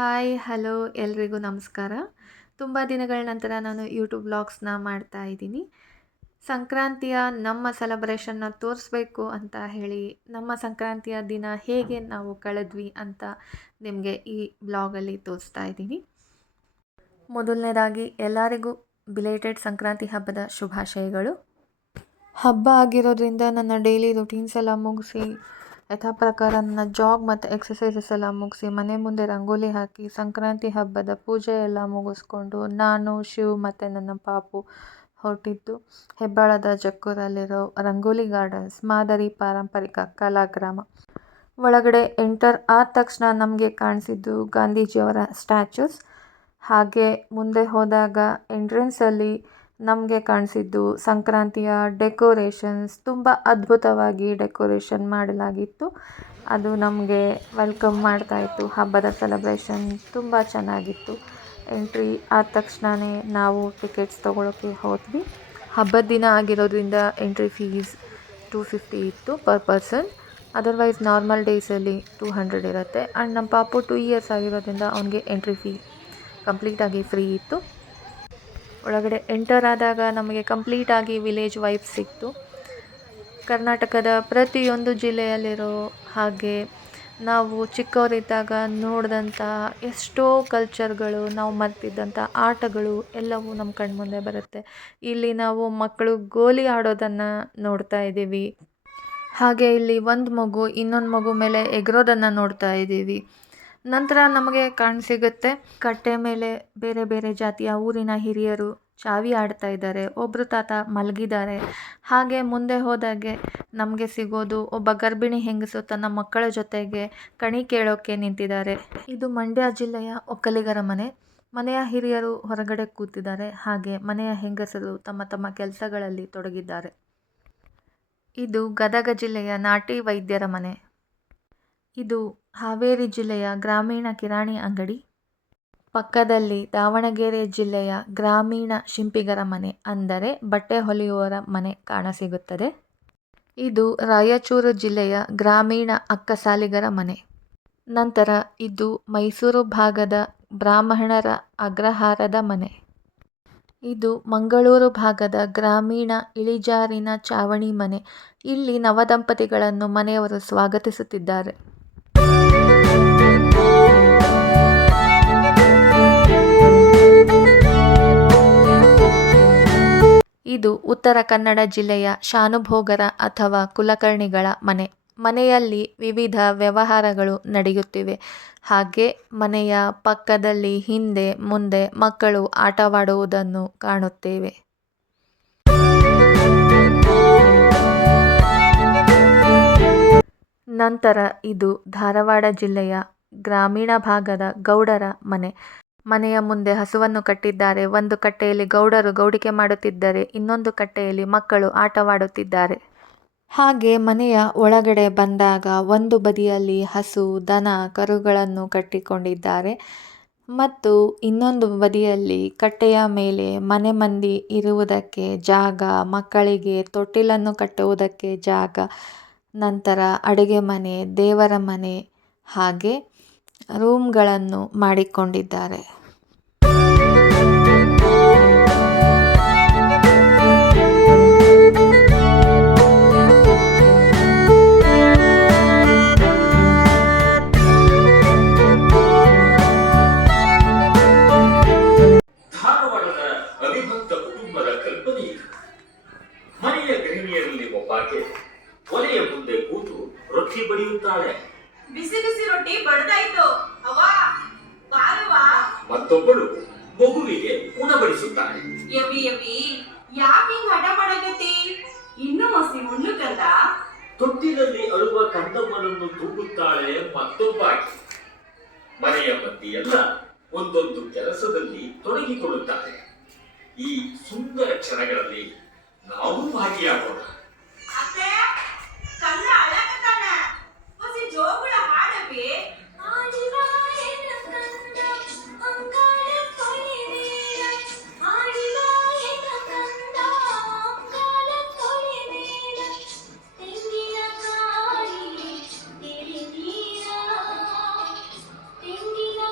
Hi, hello ಎಲ್ರಿಗೂ ನಮಸ್ಕಾರ. ತುಂಬ ದಿನಗಳ ನಂತರ ನಾನು ಯೂಟ್ಯೂಬ್ ವ್ಲಾಗ್ಸ್ನ ಮಾಡ್ತಾ ಇದ್ದೀನಿ. ಸಂಕ್ರಾಂತಿಯ ನಮ್ಮ ಸೆಲೆಬ್ರೇಷನ್ನ ತೋರಿಸ್ಬೇಕು ಅಂತ ಹೇಳಿ ನಮ್ಮ ಸಂಕ್ರಾಂತಿಯ ದಿನ ಹೇಗೆ ನಾವು ಕಳೆದ್ವಿ ಅಂತ ನಿಮಗೆ ಈ ವ್ಲಾಗಲ್ಲಿ ತೋರಿಸ್ತಾ ಇದ್ದೀನಿ. ಮೊದಲನೇದಾಗಿ ಎಲ್ಲರಿಗೂ ಬಿಲೇಟೆಡ್ ಸಂಕ್ರಾಂತಿ ಹಬ್ಬದ ಶುಭಾಶಯಗಳು. ಹಬ್ಬ ಆಗಿರೋದ್ರಿಂದ ನನ್ನ ಡೈಲಿ ರುಟೀನ್ಸ್ ಎಲ್ಲ ಮುಗಿಸಿ ಯಥಾ ಪ್ರಕಾರ ನನ್ನ ಜಾಗ್ ಮತ್ತು ಎಕ್ಸಸೈಸಸ್ ಎಲ್ಲ ಮುಗಿಸಿ ಮನೆ ಮುಂದೆ ರಂಗೋಲಿ ಹಾಕಿ ಸಂಕ್ರಾಂತಿ ಹಬ್ಬದ ಪೂಜೆ ಎಲ್ಲ ಮುಗಿಸ್ಕೊಂಡು ನಾನು ಶಿವ್ ಮತ್ತು ನನ್ನ ಪಾಪು ಹೊರಟಿದ್ದು ಹೆಬ್ಬಾಳದ ಜಕ್ಕೂರಲ್ಲಿರೋ ರಂಗೋಲಿ ಗಾರ್ಡನ್ಸ್ ಮಾದರಿ ಪಾರಂಪರಿಕ ಕಲಾಗ್ರಾಮ. ಒಳಗಡೆ ಎಂಟರ್ ಆದ ತಕ್ಷಣ ನಮಗೆ ಕಾಣಿಸಿದ್ದು ಗಾಂಧೀಜಿಯವರ ಸ್ಟ್ಯಾಚ್ಯೂಸ್. ಹಾಗೆ ಮುಂದೆ ಹೋದಾಗ ಎಂಟ್ರೆನ್ಸಲ್ಲಿ ನಮಗೆ ಕಾಣಿಸಿದ್ದು ಸಂಕ್ರಾಂತಿಯ ಡೆಕೋರೇಷನ್ಸ್. ತುಂಬ ಅದ್ಭುತವಾಗಿ ಡೆಕೋರೇಷನ್ ಮಾಡಲಾಗಿತ್ತು. ಅದು ನಮಗೆ ವೆಲ್ಕಮ್ ಮಾಡ್ತಾಯಿತ್ತು. ಹಬ್ಬದ ಸೆಲೆಬ್ರೇಷನ್ ತುಂಬ ಚೆನ್ನಾಗಿತ್ತು. ಎಂಟ್ರಿ ಆದ ತಕ್ಷಣವೇ ನಾವು ಟಿಕೆಟ್ಸ್ ತೊಗೊಳೋಕ್ಕೆ ಹೋದ್ವಿ. ಹಬ್ಬದ ದಿನ ಆಗಿರೋದ್ರಿಂದ ಎಂಟ್ರಿ ಫೀಸ್ 250 ಇತ್ತು ಪರ್ ಪರ್ಸನ್. ಅದರ್ವೈಸ್ ನಾರ್ಮಲ್ ಡೇಸಲ್ಲಿ 200 ಇರುತ್ತೆ. ಆ್ಯಂಡ್ ನಮ್ಮ ಪಾಪು 2 ಇಯರ್ಸ್ ಆಗಿರೋದ್ರಿಂದ ಅವನಿಗೆ ಎಂಟ್ರಿ ಫೀ ಕಂಪ್ಲೀಟಾಗಿ ಫ್ರೀ ಇತ್ತು. ಒಳಗಡೆ ಎಂಟರ್ ಆದಾಗ ನಮಗೆ ಕಂಪ್ಲೀಟಾಗಿ ವಿಲೇಜ್ ವೈಬ್ ಸಿಕ್ತು. ಕರ್ನಾಟಕದ ಪ್ರತಿಯೊಂದು ಜಿಲ್ಲೆಯಲ್ಲಿರೋ ಹಾಗೆ ನಾವು ಚಿಕ್ಕವರಿದ್ದಾಗ ನೋಡಿದಂಥ ಎಷ್ಟೋ ಕಲ್ಚರ್ಗಳು, ನಾವು ಮರ್ತಿದ್ದಂಥ ಆಟಗಳು ಎಲ್ಲವೂ ನಮ್ಮ ಕಣ್ಮುಂದೆ ಬರುತ್ತೆ. ಇಲ್ಲಿ ನಾವು ಮಕ್ಕಳು ಗೋಲಿ ಆಡೋದನ್ನು ನೋಡ್ತಾ ಇದ್ದೀವಿ. ಹಾಗೆ ಇಲ್ಲಿ ಒಂದು ಮಗು ಇನ್ನೊಂದು ಮಗು ಮೇಲೆ ಎಗರೋದನ್ನು ನೋಡ್ತಾ ಇದ್ದೀವಿ. ನಂತರ ನಮಗೆ ಕಾಣಸಿಗುತ್ತೆ ಕಟ್ಟೆ ಮೇಲೆ ಬೇರೆ ಬೇರೆ ಜಾತಿಯ ಊರಿನ ಹಿರಿಯರು ಚಾವಿ ಆಡ್ತಾ ಇದ್ದಾರೆ. ಒಬ್ಬರು ತಾತ ಮಲಗಿದ್ದಾರೆ. ಹಾಗೆ ಮುಂದೆ ಹೋದಾಗೆ ನಮಗೆ ಸಿಗೋದು ಒಬ್ಬ ಗರ್ಭಿಣಿ ಹೆಂಗಸು ತನ್ನ ಮಕ್ಕಳ ಜೊತೆಗೆ ಕಣಿ ಕೇಳೋಕ್ಕೆ ನಿಂತಿದ್ದಾರೆ. ಇದು ಮಂಡ್ಯ ಜಿಲ್ಲೆಯ ಒಕ್ಕಲಿಗರ ಮನೆ. ಮನೆಯ ಹಿರಿಯರು ಹೊರಗಡೆ ಕೂತಿದ್ದಾರೆ. ಹಾಗೆ ಮನೆಯ ಹೆಂಗಸರು ತಮ್ಮ ತಮ್ಮ ಕೆಲಸಗಳಲ್ಲಿ ತೊಡಗಿದ್ದಾರೆ. ಇದು ಗದಗ ಜಿಲ್ಲೆಯ ನಾಟಿ ವೈದ್ಯರ ಮನೆ. ಇದು ಹಾವೇರಿ ಜಿಲ್ಲೆಯ ಗ್ರಾಮೀಣ ಕಿರಾಣಿ ಅಂಗಡಿ. ಪಕ್ಕದಲ್ಲಿ ದಾವಣಗೆರೆ ಜಿಲ್ಲೆಯ ಗ್ರಾಮೀಣ ಶಿಂಪಿಗರ ಮನೆ, ಅಂದರೆ ಬಟ್ಟೆ ಹೊಲಿಯುವವರ ಮನೆ ಕಾಣಸಿಗುತ್ತದೆ. ಇದು ರಾಯಚೂರು ಜಿಲ್ಲೆಯ ಗ್ರಾಮೀಣ ಅಕ್ಕಸಾಲಿಗರ ಮನೆ. ನಂತರ ಇದು ಮೈಸೂರು ಭಾಗದ ಬ್ರಾಹ್ಮಣರ ಅಗ್ರಹಾರದ ಮನೆ. ಇದು ಮಂಗಳೂರು ಭಾಗದ ಗ್ರಾಮೀಣ ಇಳಿಜಾರಿನ ಚಾವಣಿ ಮನೆ. ಇಲ್ಲಿ ನವದಂಪತಿಗಳನ್ನು ಮನೆಯವರು ಸ್ವಾಗತಿಸುತ್ತಿದ್ದಾರೆ. ಇದು ಉತ್ತರ ಕನ್ನಡ ಜಿಲ್ಲೆಯ ಶಾನುಭೋಗರ ಅಥವಾ ಕುಲಕರ್ಣಿಗಳ ಮನೆ. ಮನೆಯಲ್ಲಿ ವಿವಿಧ ವ್ಯವಹಾರಗಳು ನಡೆಯುತ್ತಿವೆ. ಹಾಗೆ ಮನೆಯ ಪಕ್ಕದಲ್ಲಿ ಹಿಂದೆ ಮುಂದೆ ಮಕ್ಕಳು ಆಟವಾಡುವುದನ್ನು ಕಾಣುತ್ತೇವೆ. ನಂತರ ಇದು ಧಾರವಾಡ ಜಿಲ್ಲೆಯ ಗ್ರಾಮೀಣ ಭಾಗದ ಗೌಡರ ಮನೆ. ಮನೆಯ ಮುಂದೆ ಹಸುವನ್ನು ಕಟ್ಟಿದ್ದಾರೆ. ಒಂದು ಕಟ್ಟೆಯಲ್ಲಿ ಗೌಡರು ಗೌಡಿಕೆ ಮಾಡುತ್ತಿದ್ದರೆ ಇನ್ನೊಂದು ಕಟ್ಟೆಯಲ್ಲಿ ಮಕ್ಕಳು ಆಟವಾಡುತ್ತಿದ್ದಾರೆ. ಹಾಗೆ ಮನೆಯ ಒಳಗಡೆ ಬಂದಾಗ ಒಂದು ಬದಿಯಲ್ಲಿ ಹಸು, ದನ, ಕರುಗಳನ್ನು ಕಟ್ಟಿಕೊಂಡಿದ್ದಾರೆ ಮತ್ತು ಇನ್ನೊಂದು ಬದಿಯಲ್ಲಿ ಕಟ್ಟೆಯ ಮೇಲೆ ಮನೆ ಮಂದಿ ಇರುವುದಕ್ಕೆ ಜಾಗ, ಮಕ್ಕಳಿಗೆ ತೊಟ್ಟಿಲನ್ನು ಕಟ್ಟುವುದಕ್ಕೆ ಜಾಗ, ನಂತರ ಅಡುಗೆ ಮನೆ, ದೇವರ ಮನೆ ಹಾಗೆ ರೂಮ್ಗಳನ್ನು ಮಾಡಿಕೊಂಡಿದ್ದಾರೆ. ಧಾರವಾಡದ ಅವಿಭಕ್ತ ಕುಟುಂಬದ ಕಲ್ಪನೆ ಇದು. ಮನೆಯ ಗೃಹಿಣಿಯರಲ್ಲಿ ಒಬ್ಬಾಕೆ ಒಲೆಯ ಮುಂದೆ ಕೂತು ರೊಟ್ಟಿ ಬಡಿಯುತ್ತಾಳೆ. ಬಿಸಿ ಬಿಸಿ ರೊಟ್ಟಿ ಬಡ್ದಾಯ್ತು ಅವ್ವಾ ಬಾರವ್ವಾ. ಮತ್ತೊಬ್ಬಳು ಮಗುವಿಗೆ ಉಣಬಡಿಸುತ್ತಾಳೆ. ಯವಿ ಯವಿ ಯಾಕೆ ಹಿಂಗ್ ಹಠ ಮಾಡಕತ್ತಿ? ಇನ್ನು ಮಸಿ ಉಣ್ಣುಕಲ್ಲ. ತೊಟ್ಟಿಲಲ್ಲಿ ಅಳುವ ಕಂದಮ್ಮನನ್ನು ತೂಗುತ್ತಾಳೆ ಮತ್ತೊಬ್ಬಾಕೆ. ಮನೆಯ ಮಂದಿಯೆಲ್ಲ ಒಂದೊಂದು ಕೆಲಸದಲ್ಲಿ ತೊಡಗಿಕೊಳ್ಳುತ್ತಾರೆ. ಈ ಸುಂದರ ಕ್ಷಣಗಳಲ್ಲಿ ನಾವು ಭಾಗಿಯಾಗೋಣ. ಅತ್ತೆ ಕಲ್ಲ ಅಳಕತ್ತಾನ. ಹೊಸಿ ಜೋಗುಳ ಹಾಡಬಿ. ತೆಂಗಿನ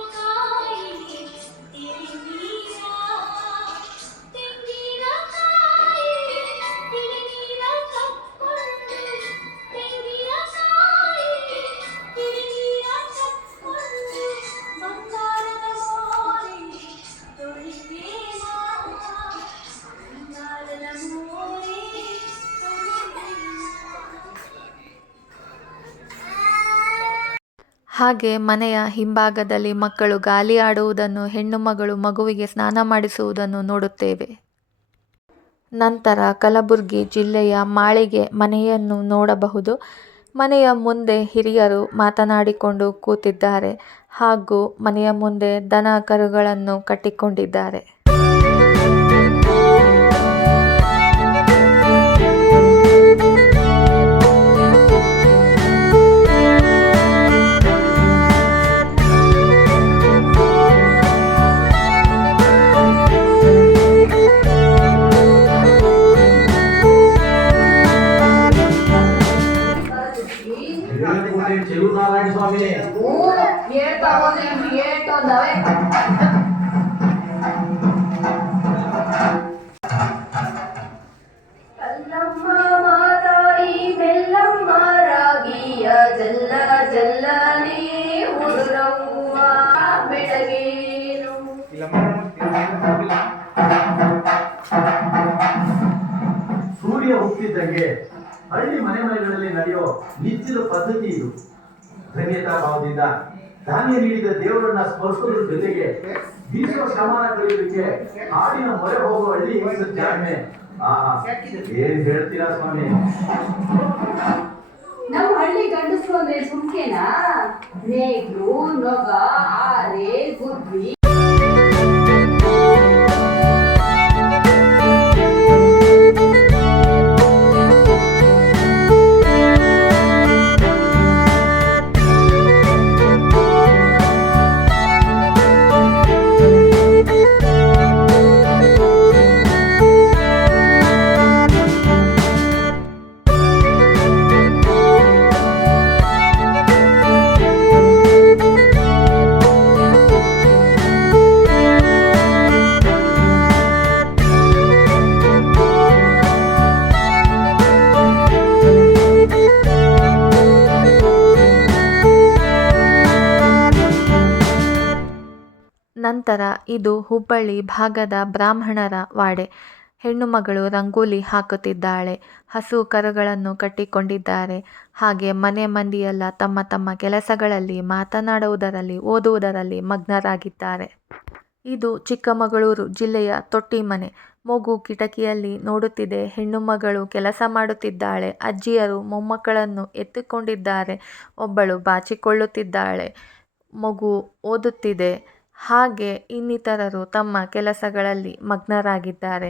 ಹಾಗೆ ಮನೆಯ ಹಿಂಭಾಗದಲ್ಲಿ ಮಕ್ಕಳು ಗಾಲಿ ಆಡುವುದನ್ನು, ಹೆಣ್ಣು ಮಗಳು ಮಗುವಿಗೆ ಸ್ನಾನ ಮಾಡಿಸುವುದನ್ನು ನೋಡುತ್ತೇವೆ. ನಂತರ ಕಲಬುರಗಿ ಜಿಲ್ಲೆಯ ಮಾಳಿಗೆ ಮನೆಯನ್ನು ನೋಡಬಹುದು. ಮನೆಯ ಮುಂದೆ ಹಿರಿಯರು ಮಾತನಾಡಿಕೊಂಡು ಕೂತಿದ್ದಾರೆ ಹಾಗೂ ಮನೆಯ ಮುಂದೆ ದನ ಕರುಗಳನ್ನು ಕಟ್ಟಿಕೊಂಡಿದ್ದಾರೆ. ನಾರಾಯಣ ಸ್ವಾಮಿ ಹೇಳ್ತಾ ಹೋದ್ರೆ ಹೇಳ್ತೋದವೆ. ಕಲ್ಲಮ್ಮ ಮಾತಾಯಿ ಬೆಲ್ಲಮ್ಮ ರಾಗಿಯ ಜಲ್ಲ ಜಲ್ಲನೆ ಉದುರವ್ವ ಬೆಳಗೇನು. ಸೂರ್ಯ ಹುಟ್ಟಿದ್ದಂಗೆ ಹಳ್ಳಿ ಮನೆಗಳಲ್ಲಿ ನಡೆಯೋ ನಿತ್ಯದ ಪದ್ಧತಿ ಇದು. ಧನ್ಯತಾ ಭಾವದಿಂದ ಧಾನ್ಯ ನೀಡಿದ ದೇವರನ್ನ ಸ್ಮರಿಸೋದ್ರ ಜೊತೆಗೆ ಬೀಸುವ ಶ್ರಮನ ಕಳೆಯೋದಕ್ಕೆ ಹಾಡಿನ ಮೊರೆ ಹೋಗುವ ಹಳ್ಳಿ ಜಾಣ್ಮೆ. ಏನ್ ಹೇಳ್ತೀರಾ ಸ್ವಾಮಿ? ನಮ್ಮ ಹಳ್ಳಿ ಗಂಡಸರು ಅಂದ್ರೆ ಸುಮ್ಕೆನಾ? ನೇಗ್ಲು, ನೊಗ, ಆರೆ, ಗುದ್ವಿ. ನಂತರ ಇದು ಹುಬ್ಬಳ್ಳಿ ಭಾಗದ ಬ್ರಾಹ್ಮಣರ ವಾಡೆ. ಹೆಣ್ಣು ಮಗಳು ರಂಗೋಲಿ ಹಾಕುತ್ತಿದ್ದಾಳೆ. ಹಸು ಕರುಗಳನ್ನು ಕಟ್ಟಿಕೊಂಡಿದ್ದಾರೆ. ಹಾಗೆ ಮನೆ ಮಂದಿಯೆಲ್ಲ ತಮ್ಮ ತಮ್ಮ ಕೆಲಸಗಳಲ್ಲಿ, ಮಾತನಾಡುವುದರಲ್ಲಿ, ಓದುವುದರಲ್ಲಿ ಮಗ್ನರಾಗಿದ್ದಾರೆ. ಇದು ಚಿಕ್ಕಮಗಳೂರು ಜಿಲ್ಲೆಯ ತೊಟ್ಟಿ ಮನೆ. ಮಗು ಕಿಟಕಿಯಲ್ಲಿ ನೋಡುತ್ತಿದೆ. ಹೆಣ್ಣು ಮಗಳು ಕೆಲಸ ಮಾಡುತ್ತಿದ್ದಾಳೆ. ಅಜ್ಜಿಯರು ಮೊಮ್ಮಕ್ಕಳನ್ನು ಎತ್ತಿಕೊಂಡಿದ್ದಾರೆ. ಒಬ್ಬಳು ಬಾಚಿಕೊಳ್ಳುತ್ತಿದ್ದಾಳೆ. ಮಗು ಓದುತ್ತಿದೆ. ಹಾಗೆ ಇನ್ನಿತರರು ತಮ್ಮ ಕೆಲಸಗಳಲ್ಲಿ ಮಗ್ನರಾಗಿದ್ದಾರೆ.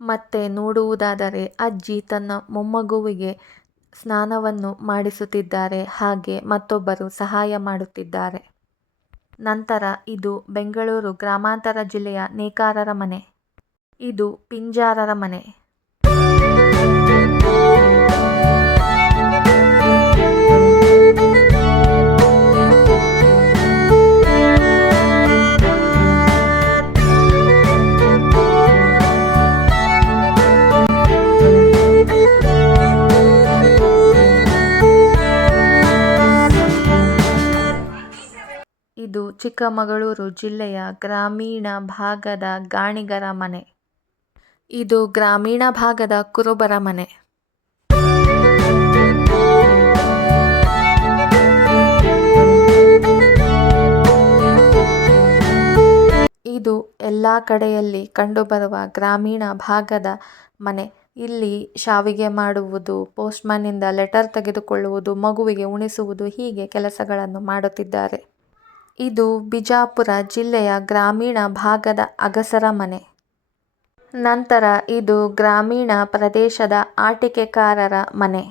ಮತ್ತೆ ನೋಡುವುದಾದರೆ ಅಜ್ಜಿ ತನ್ನ ಮೊಮ್ಮಗುವಿಗೆ ಸ್ನಾನವನ್ನು ಮಾಡಿಸುತ್ತಿದ್ದಾರೆ. ಹಾಗೆ ಮತ್ತೊಬ್ಬರು ಸಹಾಯ ಮಾಡುತ್ತಿದ್ದಾರೆ. ನಂತರ ಇದು ಬೆಂಗಳೂರು ಗ್ರಾಮಾಂತರ ಜಿಲ್ಲೆಯ ನೇಕಾರರ ಮನೆ. ಇದು ಪಿಂಜಾರರ ಮನೆ. ಇದು ಚಿಕ್ಕಮಗಳೂರು ಜಿಲ್ಲೆಯ ಗ್ರಾಮೀಣ ಭಾಗದ ಗಾಣಿಗರ ಮನೆ. ಇದು ಗ್ರಾಮೀಣ ಭಾಗದ ಕುರುಬರ ಮನೆ. ಇದು ಎಲ್ಲ ಕಡೆಯಲ್ಲಿ ಕಂಡುಬರುವ ಗ್ರಾಮೀಣ ಭಾಗದ ಮನೆ. ಇಲ್ಲಿ ಶಾವಿಗೆ ಮಾಡುವುದು, ಪೋಸ್ಟ್ಮನ್ನಿಂದ ಲೆಟರ್ ತೆಗೆದುಕೊಳ್ಳುವುದು, ಮಗುವಿಗೆ ಉಣಿಸುವುದು, ಹೀಗೆ ಕೆಲಸಗಳನ್ನು ಮಾಡುತ್ತಿದ್ದಾರೆ. ಇದು ಬಿಜಾಪುರ ಜಿಲ್ಲೆಯ ಗ್ರಾಮೀಣ ಭಾಗದ ಅಗಸರ ಮನೆ. ನಂತರ ಇದು ಗ್ರಾಮೀಣ ಪ್ರದೇಶದ ಆಟಿಕೆಕಾರರ ಮನೆ.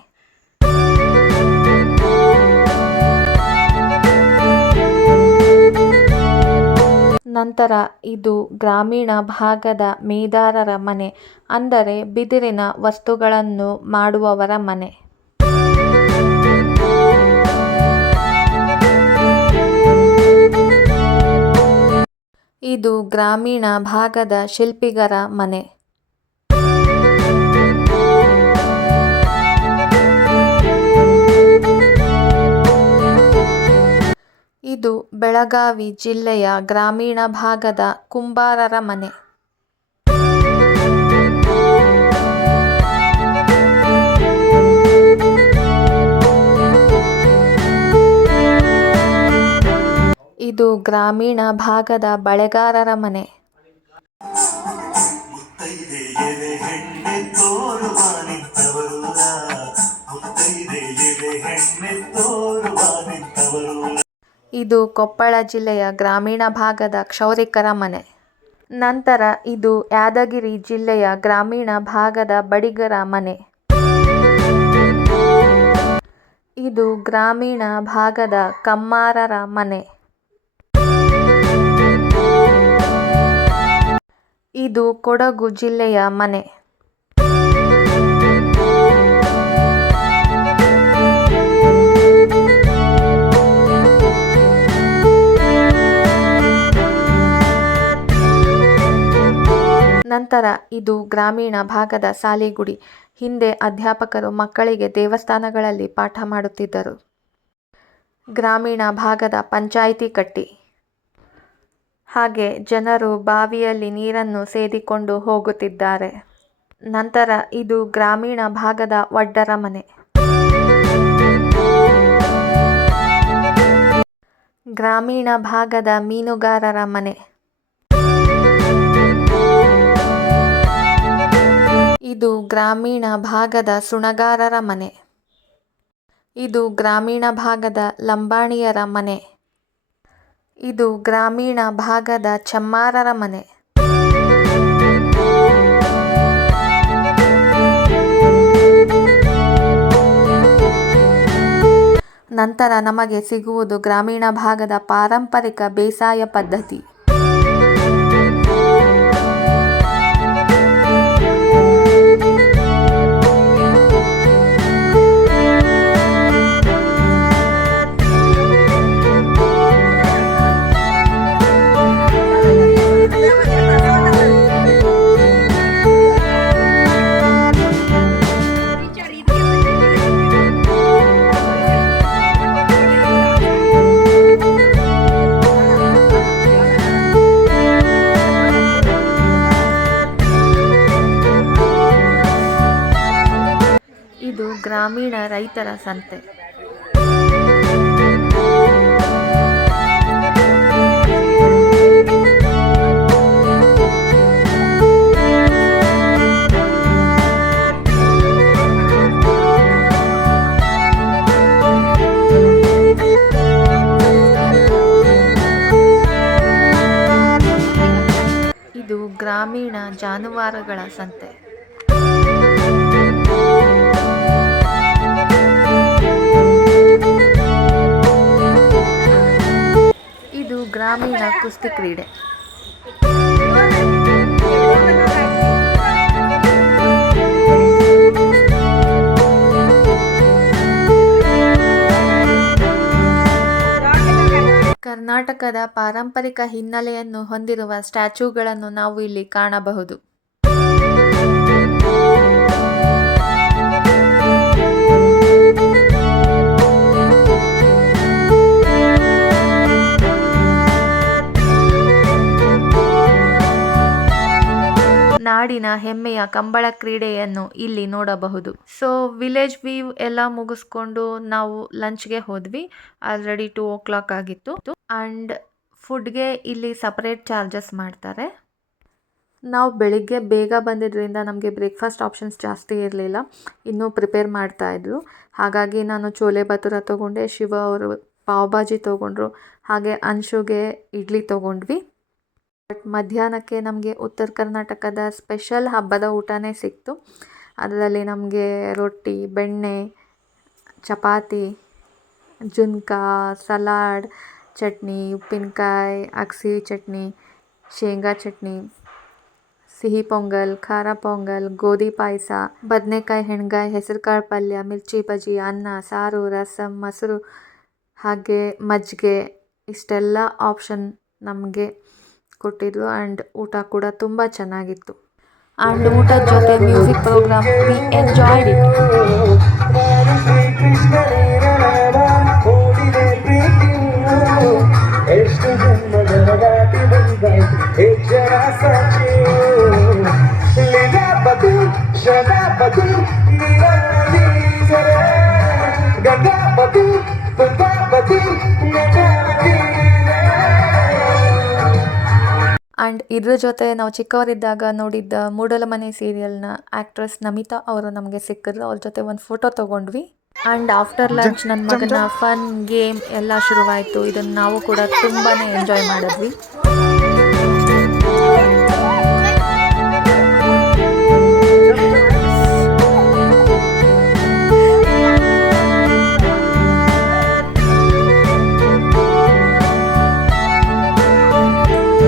ನಂತರ ಇದು ಗ್ರಾಮೀಣ ಭಾಗದ ಮೇದಾರರ ಮನೆ, ಅಂದರೆ ಬಿದಿರಿನ ವಸ್ತುಗಳನ್ನು ಮಾಡುವವರ ಮನೆ. ಇದು ಗ್ರಾಮೀಣ ಭಾಗದ ಶಿಲ್ಪಿಗರ ಮನೆ. ಇದು ಬೆಳಗಾವಿ ಜಿಲ್ಲೆಯ ಗ್ರಾಮೀಣ ಭಾಗದ ಕುಂಬಾರರ ಮನೆ. ಇದು ಗ್ರಾಮೀಣ ಭಾಗದ ಬಳೆಗಾರರ ಮನೆ. ಮುತ್ತೈದೆ ಎಲೆ ಹೆಣ್ಣೆ ತೋರುವ ನಿಂತವರೂರ, ಮುತ್ತೈದೆ ಎಲೆ ಹೆಣ್ಣೆ ತೋರುವ ನಿಂತವರೂರ. ಇದು ಕೊಪ್ಪಳ ಜಿಲ್ಲೆಯ ಗ್ರಾಮೀಣ ಭಾಗದ ಕ್ಷೌರಿಕರ ಮನೆ. ನಂತರ ಇದು ಯಾದಗಿರಿ ಜಿಲ್ಲೆಯ ಗ್ರಾಮೀಣ ಭಾಗದ ಬಡಿಗರ ಮನೆ. ಇದು ಗ್ರಾಮೀಣ ಭಾಗದ ಕಮ್ಮಾರರ ಮನೆ. ಇದು ಕೊಡಗು ಜಿಲ್ಲೆಯ ಮನೆ. ನಂತರ ಇದು ಗ್ರಾಮೀಣ ಭಾಗದ ಸಾಲಿಗುಡಿ. ಹಿಂದೆ ಅಧ್ಯಾಪಕರು ಮಕ್ಕಳಿಗೆ ದೇವಸ್ಥಾನಗಳಲ್ಲಿ ಪಾಠ ಮಾಡುತ್ತಿದ್ದರು. ಗ್ರಾಮೀಣ ಭಾಗದ ಪಂಚಾಯಿತಿ ಕಟ್ಟಿ. ಹಾಗೆ ಜನರು ಬಾವಿಯಲ್ಲಿ ನೀರನ್ನು ಸೇದಿಕೊಂಡು ಹೋಗುತ್ತಿದ್ದಾರೆ. ನಂತರ ಇದು ಗ್ರಾಮೀಣ ಭಾಗದ ವಡ್ಡರ ಮನೆ. ಗ್ರಾಮೀಣ ಭಾಗದ ಮೀನುಗಾರರ ಮನೆ. ಇದು ಗ್ರಾಮೀಣ ಭಾಗದ ಸುಣಗಾರರ ಮನೆ. ಇದು ಗ್ರಾಮೀಣ ಭಾಗದ ಲಂಬಾಣಿಯರ ಮನೆ. ಇದು ಗ್ರಾಮೀಣ ಭಾಗದ ಚಮ್ಮಾರರ ಮನೆ. ನಂತರ ನಮಗೆ ಸಿಗುವುದು ಗ್ರಾಮೀಣ ಭಾಗದ ಪಾರಂಪರಿಕ ಬೇಸಾಯ ಪದ್ಧತಿ. ಇದು ಗ್ರಾಮೀಣ ರೈತರ ಸಂತೆ. ಇದು ಗ್ರಾಮೀಣ ಜಾನುವಾರುಗಳ ಸಂತೆ. ಇದು ಗ್ರಾಮೀಣ ಕುಸ್ತಿ ಕ್ರೀಡೆ. ಕರ್ನಾಟಕದ ಪಾರಂಪರಿಕ ಹಿನ್ನೆಲೆಯನ್ನು ಹೊಂದಿರುವ ಸ್ಟ್ಯಾಚ್ಯೂಗಳನ್ನು ನಾವು ಇಲ್ಲಿ ಕಾಣಬಹುದು. ನಾಡಿನ ಹೆಮ್ಮೆಯ ಕಂಬಳ ಕ್ರೀಡೆಯನ್ನು ಇಲ್ಲಿ ನೋಡಬಹುದು. ಸೊ ವಿಲೇಜ್ ವ್ಯೂ ಎಲ್ಲ ಮುಗಿಸ್ಕೊಂಡು ನಾವು ಲಂಚ್ಗೆ ಹೋದ್ವಿ. ಆಲ್ರೆಡಿ 2 o'clock ಆಗಿತ್ತು. ಆ್ಯಂಡ್ ಫುಡ್ಗೆ ಇಲ್ಲಿ ಸಪ್ರೇಟ್ ಚಾರ್ಜಸ್ ಮಾಡ್ತಾರೆ. ನಾವು ಬೆಳಿಗ್ಗೆ ಬೇಗ ಬಂದಿದ್ದರಿಂದ ನಮಗೆ ಬ್ರೇಕ್ಫಾಸ್ಟ್ ಆಪ್ಷನ್ಸ್ ಜಾಸ್ತಿ ಇರಲಿಲ್ಲ. ಇನ್ನೂ ಪ್ರಿಪೇರ್ ಮಾಡ್ತಾಯಿದ್ರು. ಹಾಗಾಗಿ ನಾನು ಚೋಲೆ ಭಟೂರ ತೊಗೊಂಡೆ, ಶಿವ ಅವರು ಪಾವ್ ಭಾಜಿ ತೊಗೊಂಡ್ರು, ಹಾಗೆ ಅಂಶುಗೆ ಇಡ್ಲಿ ತೊಗೊಂಡ್ವಿ. ಬಟ್ ಮಧ್ಯಾಹ್ನಕ್ಕೆ ನಮಗೆ ಉತ್ತರ ಕರ್ನಾಟಕದ ಸ್ಪೆಷಲ್ ಹಬ್ಬದ ಊಟನೇ ಸಿಕ್ತು. ಅದರಲ್ಲಿ ನಮಗೆ ರೊಟ್ಟಿ, ಬೆಣ್ಣೆ, ಚಪಾತಿ, ಜುನ್ಕ, ಸಲಾಡ್, ಚಟ್ನಿ, ಉಪ್ಪಿನಕಾಯಿ, ಅಗಸಿ ಚಟ್ನಿ, ಶೇಂಗಾ ಚಟ್ನಿ, ಸಿಹಿ ಪೊಂಗಲ್, ಖಾರ ಪೊಂಗಲ್, ಗೋಧಿ ಪಾಯಸ, ಬದನೆಕಾಯಿ ಹೆಣ್ಗಾಯಿ, ಹೆಸರುಕಾಳು ಪಲ್ಯ, ಮಿರ್ಚಿ ಬಜ್ಜಿ, ಅನ್ನ, ಸಾರು, ರಸಂ, ಮೊಸರು, ಹಾಗೆ ಮಜ್ಜಿಗೆ, ಇಷ್ಟೆಲ್ಲ ಆಪ್ಷನ್ ನಮಗೆ ಕೊಟ್ಟಿದ್ರು. ಆ್ಯಂಡ್ ಊಟ ಕೂಡ ತುಂಬ ಚೆನ್ನಾಗಿತ್ತು. ಆ್ಯಂಡ್ ಊಟದ ಜೊತೆ music programme, we enjoyed it. And ಇದ್ರ ಜೊತೆ ನಾವು ಚಿಕ್ಕವರಿದ್ದಾಗ ನೋಡಿದ್ದ ಮೂಡಲಮನೆ ಸೀರಿಯಲ್ನ ಆ್ಯಕ್ಟ್ರೆಸ್ ನಮಿತಾ ಅವರು ನಮಗೆ ಸಿಕ್ಕಿದ್ರು. ಅವ್ರ ಜೊತೆ ಒಂದು ಫೋಟೋ ತೊಗೊಂಡ್ವಿ. ಆ್ಯಂಡ್ ಆಫ್ಟರ್ ಲಂಚ್ ನನ್ನ ಮಗನ ಫನ್ ಗೇಮ್ ಎಲ್ಲ ಶುರುವಾಯಿತು. ಇದನ್ನು ನಾವು ಕೂಡ ತುಂಬಾ ಎಂಜಾಯ್ ಮಾಡಿದ್ವಿ.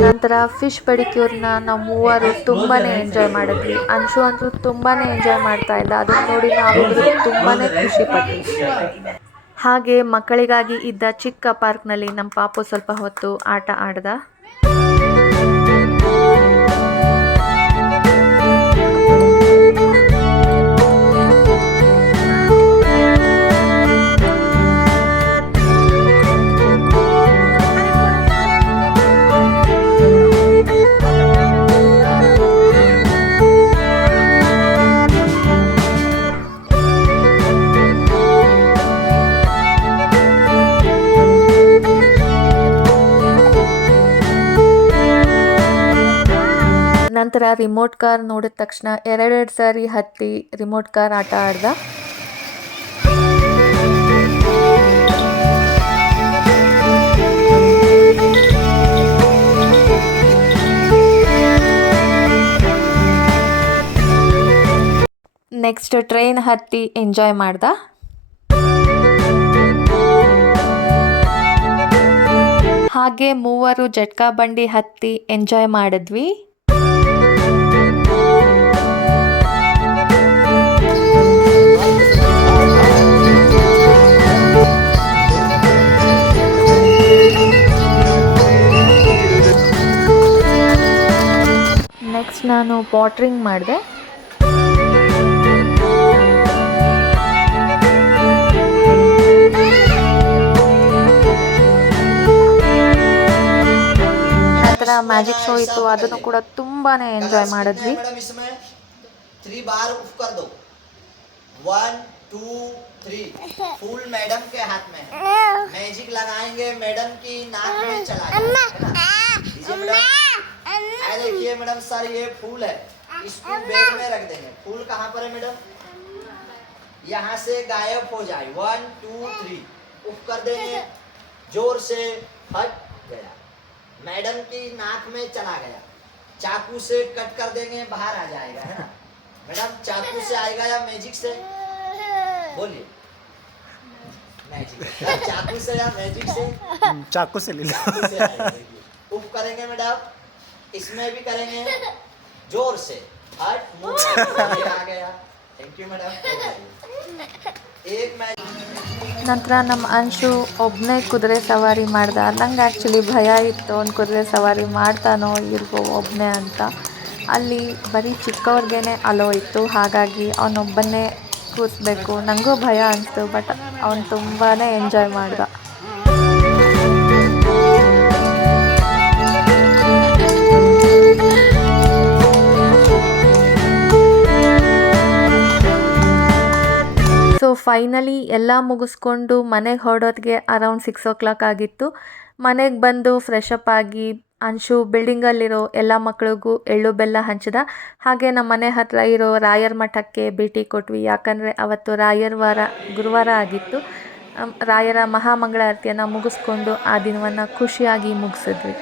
ನಂತರ ಫಿಶ್ ಪಡಿಕ್ಯೂರ್ನ ನಾವು ಮೂವರು ತುಂಬಾ ಎಂಜಾಯ್ ಮಾಡಿದ್ವಿ. ಅಂಶು ಅಂತೂ ತುಂಬಾ ಎಂಜಾಯ್ ಮಾಡ್ತಾ ಇದ್ದ. ಅದನ್ನು ನೋಡಿ ನಾವಿಬ್ಬರು ತುಂಬಾ ಖುಷಿಪಟ್ವಿ. ಹಾಗೆ ಮಕ್ಕಳಿಗಾಗಿ ಇದ್ದ ಚಿಕ್ಕ ಪಾರ್ಕ್ನಲ್ಲಿ ನಮ್ಮ ಪಾಪು ಸ್ವಲ್ಪ ಹೊತ್ತು ಆಟ ಆಡ್ದ. ನಂತರ ರಿಮೋಟ್ ಕಾರ್ ನೋಡಿದ ತಕ್ಷಣ ಎರಡೆರಡು ಸಾರಿ ಹತ್ತಿ ರಿಮೋಟ್ ಕಾರ್ ಆಟ ಆಡ್ದ. ನೆಕ್ಸ್ಟ್ ಟ್ರೈನ್ ಹತ್ತಿ ಎಂಜಾಯ್ ಮಾಡ್ದ. ಹಾಗೆ ಮೂವರು ಜಟ್ಕಾ ಬಂಡಿ ಹತ್ತಿ ಎಂಜಾಯ್ ಮಾಡಿದ್ವಿ. ನೆಕ್ಸ್ಟ್ ನಾನು ಪಾಟ್ರಿಂಗ್ ಮಾಡಿದೆ. ನಂತರ ಮ್ಯಾಜಿಕ್ ಶೋ ಇತ್ತು, ಅದನ್ನು ಕೂಡ ತುಂಬಾ ಎಂಜಾಯ್ ಮಾಡಿದ್ವಿ. 3 बार उफ कर दो. 1 2 3. फूल मैडम के हाथ में है. मैजिक लगाएंगे, मैडम की नाक में चला जाएगा. देखिए मैडम सर ये फूल है, इसको बैग में रख देंगे. फूल कहाँ पर है मैडम? यहाँ से गायब हो जाए. 1 2 3 उफ कर देंगे, जोर से हट गया. मैडम की नाक में चला गया. चाकू से कट कर देंगे, बाहर आ जाएगा, है ना मैडम? चाकू से आएगा या मैजिक से? बोलिए. मैजिक. चाकू से या मैजिक से? चाकू से ले लो. उफ करेंगे मैडम, इसमें भी करेंगे, जोर से हट मुंह आ गया. Thank you madam. एक मैजिक. ನಂತರ ನಮ್ಮ ಅಂಶು ಒಬ್ಬನೇ ಕುದುರೆ ಸವಾರಿ ಮಾಡ್ದ. ನಂಗೆ ಆ್ಯಕ್ಚುಲಿ ಭಯ ಇತ್ತು, ಅವ್ನು ಕುದುರೆ ಸವಾರಿ ಮಾಡ್ತಾನೋ ಇಲ್ವೋ ಒಬ್ಬನೇ ಅಂತ. ಅಲ್ಲಿ ಬರೀ ಚಿಕ್ಕವ್ರಿಗೇ ಅಲೋ ಇತ್ತು, ಹಾಗಾಗಿ ಅವನೊಬ್ಬನ್ನೇ ಕೂರಿಸ್ಬೇಕು. ನನಗೂ ಭಯ ಅನಿಸ್ತು, ಬಟ್ ಅವನು ತುಂಬಾ ಎಂಜಾಯ್ ಮಾಡ್ದ. ಸೊ ಫೈನಲಿ ಎಲ್ಲ ಮುಗಿಸ್ಕೊಂಡು ಮನೆಗೆ ಹೊರಡೋದಕ್ಕೆ ಅರೌಂಡ್ 6 o'clock ಆಗಿತ್ತು. ಮನೆಗೆ ಬಂದು ಫ್ರೆಶಪ್ ಆಗಿ ಅಂಶು ಬಿಲ್ಡಿಂಗಲ್ಲಿರೋ ಎಲ್ಲ ಮಕ್ಕಳಿಗೂ ಎಳ್ಳು ಬೆಲ್ಲ ಹಂಚಿದ. ಹಾಗೆ ನಮ್ಮ ಮನೆ ಹತ್ತಿರ ಇರೋ ರಾಯರ ಮಠಕ್ಕೆ ಭೇಟಿ ಕೊಟ್ವಿ. ಯಾಕಂದರೆ ಅವತ್ತು ರಾಯರ ವಾರ ಗುರುವಾರ ಆಗಿತ್ತು. ರಾಯರ ಮಹಾಮಂಗಳಾರತಿಯನ್ನು ಮುಗಿಸ್ಕೊಂಡು ಆ ದಿನವನ್ನು ಖುಷಿಯಾಗಿ ಮುಗಿಸಿದ್ವಿ.